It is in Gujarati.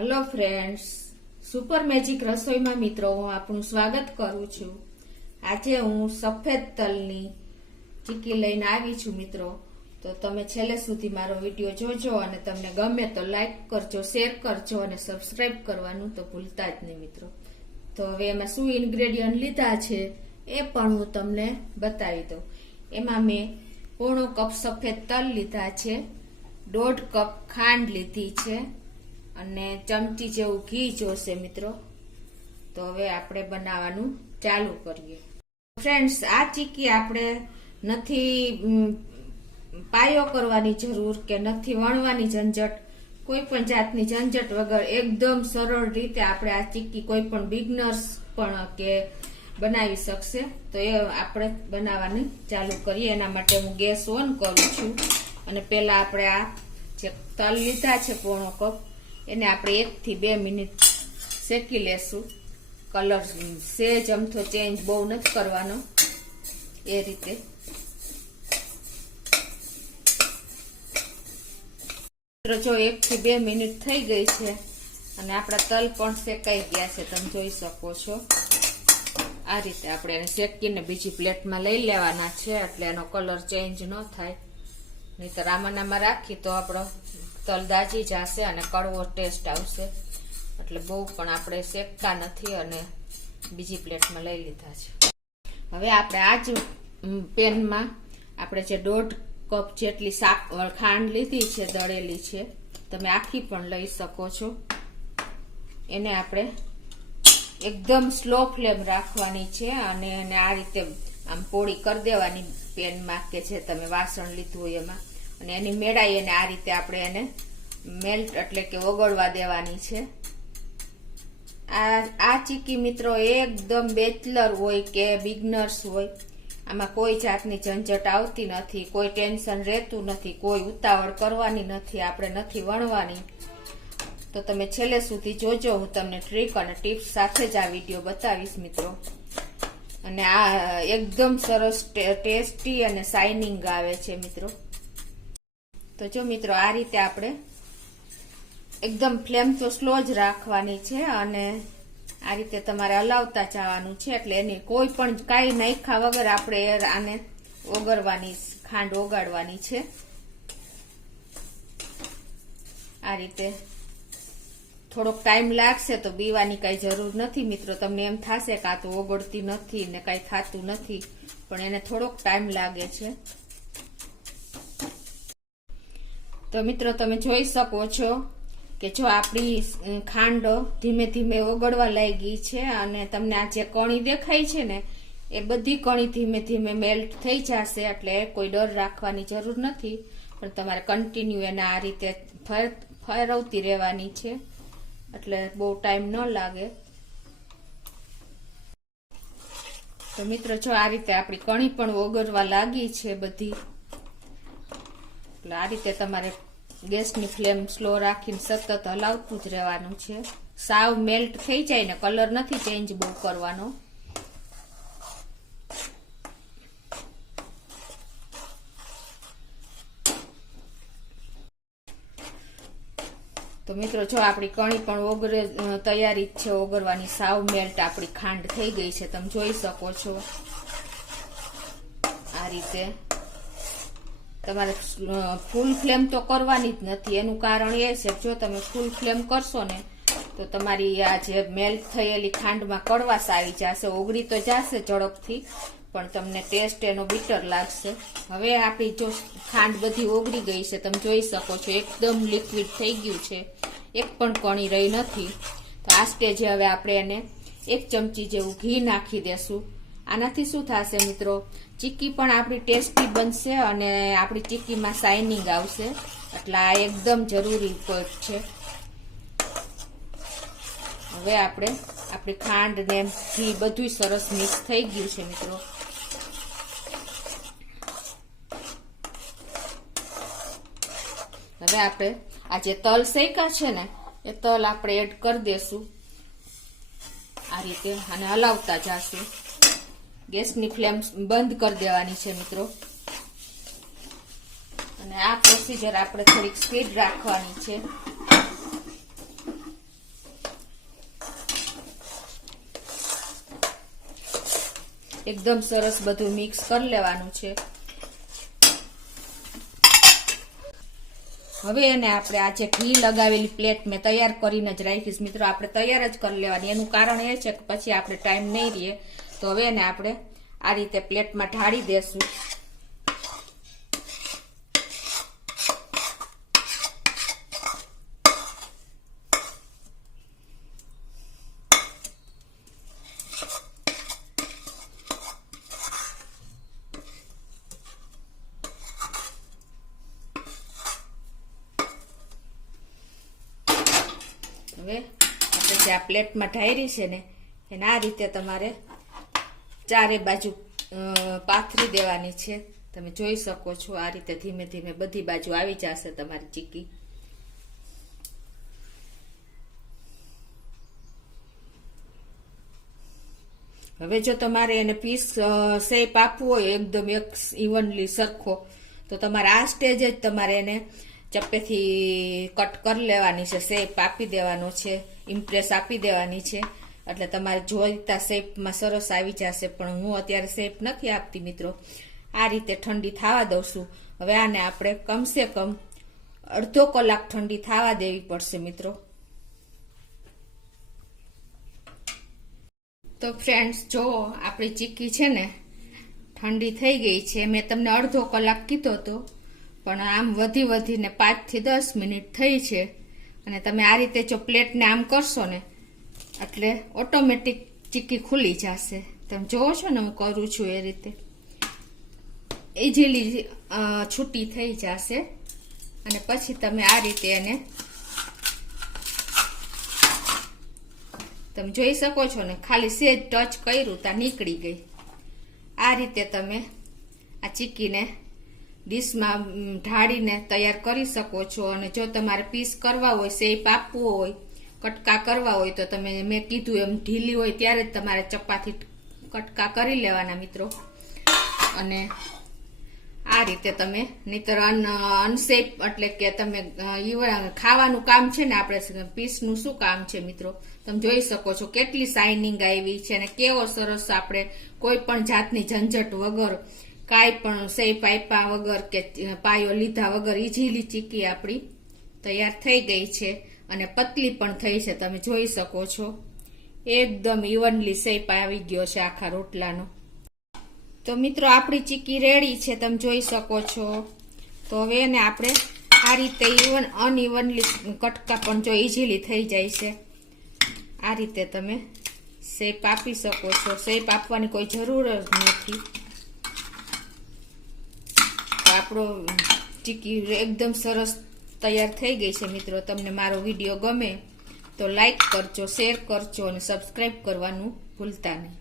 હેલો ફ્રેન્ડ્સ, સુપર મેજિક રસોઈમાં મિત્રો હું આપનું સ્વાગત કરું છું। આજે હું સફેદ તલની ચીક્કી લઈને આવી છું મિત્રો। તો તમે છેલ્લે સુધી મારો વિડીયો જોજો અને તમને ગમે તો લાઈક કરજો, શેર કરજો અને સબસ્ક્રાઇબ કરવાનું તો ભૂલતા જ નહીં મિત્રો। તો હવે એમાં શું ઇન્ગ્રેડિયન્ટ લીધા છે એ પણ હું તમને બતાવી દઉં। એમાં મેં પોણો કપ સફેદ તલ લીધા છે, 1.5 કપ ખાંડ લીધી છે અને ચમચી જેવું ઘી જોશે મિત્રો। તો હવે આપણે બનાવવાનું ચાલુ કરીએ। ફ્રેન્ડ્સ, આ ચીક્કી આપણે નથી પાયો કરવાની જરૂર કે નથી વણવાની ઝંઝટ, કોઈ પણ જાતની ઝંઝટ વગર એકદમ સરળ રીતે આપણે આ ચીક્કી કોઈ પણ બિગનર્સ પણ કે બનાવી શકશે। તો એ આપણે બનાવવાની ચાલુ કરીએ। એના માટે હું ગેસ ઓન કરું છું અને પહેલા આપણે આ જે તલ લીધા છે પોણો કપ, એને આપણે 1 થી 2 મિનિટ શેકી લેશું। કલર સેજ અમથો ચેન્જ બહુ નથી કરવાનો, એ રીતે। જો 1 થી 2 મિનિટ થઈ ગઈ છે અને આપણા તલ પણ શેકાઈ ગયા છે, તમે જોઈ શકો છો। આ રીતે આપણે એને શેકીને બીજી પ્લેટમાં લઈ લેવાના છે, એટલે એનો કલર ચેન્જ ન થાય, નહીતર આમાં રાખી તો આપણો તલ દાજી જશે અને કડવો ટેસ્ટ આવશે। એટલે બહુ પણ આપણે શેકતા નથી અને બીજી પ્લેટમાં લઈ લીધા છે। હવે આપણે આ જ પેનમાં આપણે જે 1.5 કપ જેટલી ખાંડ લીધી છે, દળેલી છે, તમે આખી પણ લઈ શકો છો। એને આપણે એકદમ સ્લો ફ્લેમ રાખવાની છે અને એને આ રીતે આમ પોળી કરી દેવાની પેનમાં કે જે તમે વાસણ લીધું હોય એમાં, અને એની મેળાઈ એને આ રીતે આપણે એને મેલ્ટ એટલે કે ઓગળવા દેવાની છે। આ ચીક્કી મિત્રો એકદમ બેચલર હોય કે બિગનર્સ હોય, આમાં કોઈ જાતની ઝંઝટ આવતી નથી, કોઈ ટેન્શન રહેતું નથી, કોઈ ઉતાવળ કરવાની નથી, આપણે નથી વણવાની। તો તમે છેલ્લે સુધી જોજો, હું તમને ટ્રીક અને ટિપ્સ સાથે જ આ વિડીયો બતાવીશ મિત્રો। અને આ એકદમ સરસ ટેસ્ટી અને શાઇનિંગ આવે છે મિત્રો। તો જો મિત્રો, આ રીતે આપણે એકદમ ફ્લેમ તો સ્લો જ રાખવાની છે અને આ રીતે તમારે હલાવતા જવાનું છે, એટલે એની કોઈ પણ કાંઈ નાખ્યા વગર આપણે આને ઓગળવાની, ખાંડ ઓગાળવાની છે। આ રીતે થોડોક ટાઈમ લાગશે તો બીવાની કઈ જરૂર નથી મિત્રો। તમને એમ થશે કે આ તો ઓગળતી નથી ને કઈ થતું નથી, પણ એને થોડોક ટાઈમ લાગે છે। તો મિત્રો, તમે જોઈ શકો છો કે જો આપણી ખાંડ ધીમે ધીમે ઓગળવા લાગી છે અને તમને આ જે કણી દેખાય છે ને, એ બધી કણી ધીમે ધીમે મેલ્ટ થઈ જશે, એટલે કોઈ ડર રાખવાની જરૂર નથી, પણ તમારે કન્ટિન્યુ એને આ રીતે ફેરવતી રહેવાની છે, એટલે બહુ ટાઈમ ન લાગે। તો મિત્રો, જો આ રીતે આપણી કણી પણ ઓગળવા લાગી છે બધી, એટલે આ રીતે તમારે ગેસની ફ્લેમ સ્લો રાખીને સતત હલાવતું જ રહેવાનું છે। સાવ મેલ્ટ થઈ જાય ને, કલર નથી ચેન્જ બહુ કરવાનો। તો મિત્રો, જો આપણી કણી પણ તૈયારી જ છે ઓગળવાની, સાવ મેલ્ટ આપણી ખાંડ થઈ ગઈ છે, તમે જોઈ શકો છો। આ રીતે તમારે ફૂલ ફ્લેમ તો કરવાની જ નથી, એનું કારણ એ છે જો તમે ફૂલ ફ્લેમ કરશો ને તો તમારી આ જે મેલ્ટ થયેલી ખાંડમાં કડવાશ આવી જશે, ઓગળી તો જશે ઝડપથી, પણ તમને ટેસ્ટ એનો બીટર લાગશે। હવે આપણી જો ખાંડ બધી ઓગળી ગઈ છે, તમે જોઈ શકો છો, એકદમ લિક્વિડ થઈ ગયું છે, એક પણ કણી રહી નથી। તો આ સ્ટેજે હવે આપણે એને 1 ચમચી જેવું ઘી નાખી દેશું। આનાથી શું થશે મિત્રો, ચીક્કી પણ આપણી ટેસ્ટી બનશે અને આપણી ચીક્કીમાં શાઇનિંગ આવશે, એટલે આ એકદમ જરૂરી પોઈન્ટ છે। હવે આપણે આપણી ખાંડ ને ઘી બધું સરસ મિક્સ થઈ ગયું છે મિત્રો। હવે આપણે આ જે તલ શેકા છે ને, એ તલ આપણે એડ કરી દેશું આ રીતે, અને હલાવતા જશું। ગેસની ફ્લેમ બંધ કરી દેવાની છે મિત્રો, અને આ પ્રોસીજર આપણે થોડીક સ્પીડ રાખવાની છે। એકદમ સરસ બધું મિક્સ કરી લેવાનું છે. હવે એને આપણે આ જે ઘી લગાવેલી પ્લેટ મેં તૈયાર કરીને જ રાખીશ મિત્રો. આપણે તૈયાર જ કરી લેવાની. એનું કારણ એ છે કે પછી આપણે ટાઈમ નહીં રહે. તો હવે એને આપણે આ રીતે પ્લેટમાં ઢાળી દેશું. હવે આપણે જે આ પ્લેટમાં ઢાળી છે ને એને આ રીતે તમારે ચારે બાજુ પાથરી દેવાની છે. તમે જોઈ શકો છો આ રીતે ધીમે ધીમે બધી બાજુ આવી જશે તમારી ચીક્કી. હવે જો તમારે એને પીસ શેપ આપવું હોય એકદમ એક ઇવનલી સરખો, તો તમારે આ સ્ટેજ જ તમારે એને ચપ્પેથી કટ કરી લેવાની છે. શેપ આપી દેવાનો છે, ઇમ્પ્રેસ આપી દેવાની છે. એટલે તમારે જોઈતા શેપમાં સરસ આવી જશે. પણ હું અત્યારે શેપ નથી આપતી મિત્રો. આ રીતે ઠંડી થવા દઉં છું. હવે આને આપણે કમસે કમ અડધો કલાક ઠંડી થવા દેવી પડશે મિત્રો. તો ફ્રેન્ડ્સ જો આપણી ચીક્કી છે ને ઠંડી થઈ ગઈ છે. મેં તમને અડધો કલાક કીધો હતો, પણ આમ વધીને 5 થી 10 મિનિટ થઈ છે. અને તમે આ રીતે જો પ્લેટને આમ કરશો ને એટલે ઓટોમેટિક ચીક્કી ખુલી જશે. તમે જોવો છો ને હું કરું છું એ રીતે ઇઝીલી છૂટી થઈ જશે. અને પછી તમે આ રીતે એને તમે જોઈ શકો છો ને, ખાલી સેજ ટચ કર્યું ત્યાં નીકળી ગઈ. આ રીતે તમે આ ચીક્કીને ડીશમાં ઢાળીને તૈયાર કરી શકો છો. અને જો તમારે પીસ કરવા હોય, શેપ આપવો હોય, કટકા કરવા હોય તો તમે મેં કીધું એમ ઢીલી હોય ત્યારે જ તમારે ચપ્પાથી કટકા કરી લેવાના મિત્રો. અને આ રીતે તમે નહીતર અનશેપ એટલે કે તમે ખાવાનું કામ છે ને, આપણે પીસનું શું કામ છે મિત્રો. તમે જોઈ શકો છો કેટલી શાઇનિંગ આવી છે અને કેવો સરસ આપણે કોઈ પણ જાતની ઝંઝટ વગર, કાંઈ પણ શેપ આપ્યા વગર કે પાયો લીધા વગર ઇઝીલી ચીક્કી આપણી તૈયાર થઈ ગઈ છે. અને પતલી પણ થઈ છે. તમે જોઈ શકો છો એકદમ ઇવનલી શેપ આવી ગયો છે આખા રોટલાનો. તો મિત્રો આપણી ચીક્કી રેડી છે, તમે જોઈ શકો છો. તો હવે એને આપણે આ રીતે અનઇવનલી કટકા પણ જો ઇઝીલી થઈ જાય છે. આ રીતે તમે શેપ આપી શકો છો. શેપ આપવાની કોઈ જરૂર જ નથી. આપણો ચીક્કી એકદમ સરસ તૈયાર થઈ ગઈ છે મિત્રો. તમને મારો વિડીયો ગમે તો લાઈક કરજો, શેર કરજો અને સબસ્ક્રાઈબ કરવાનું ભૂલતા નહીં.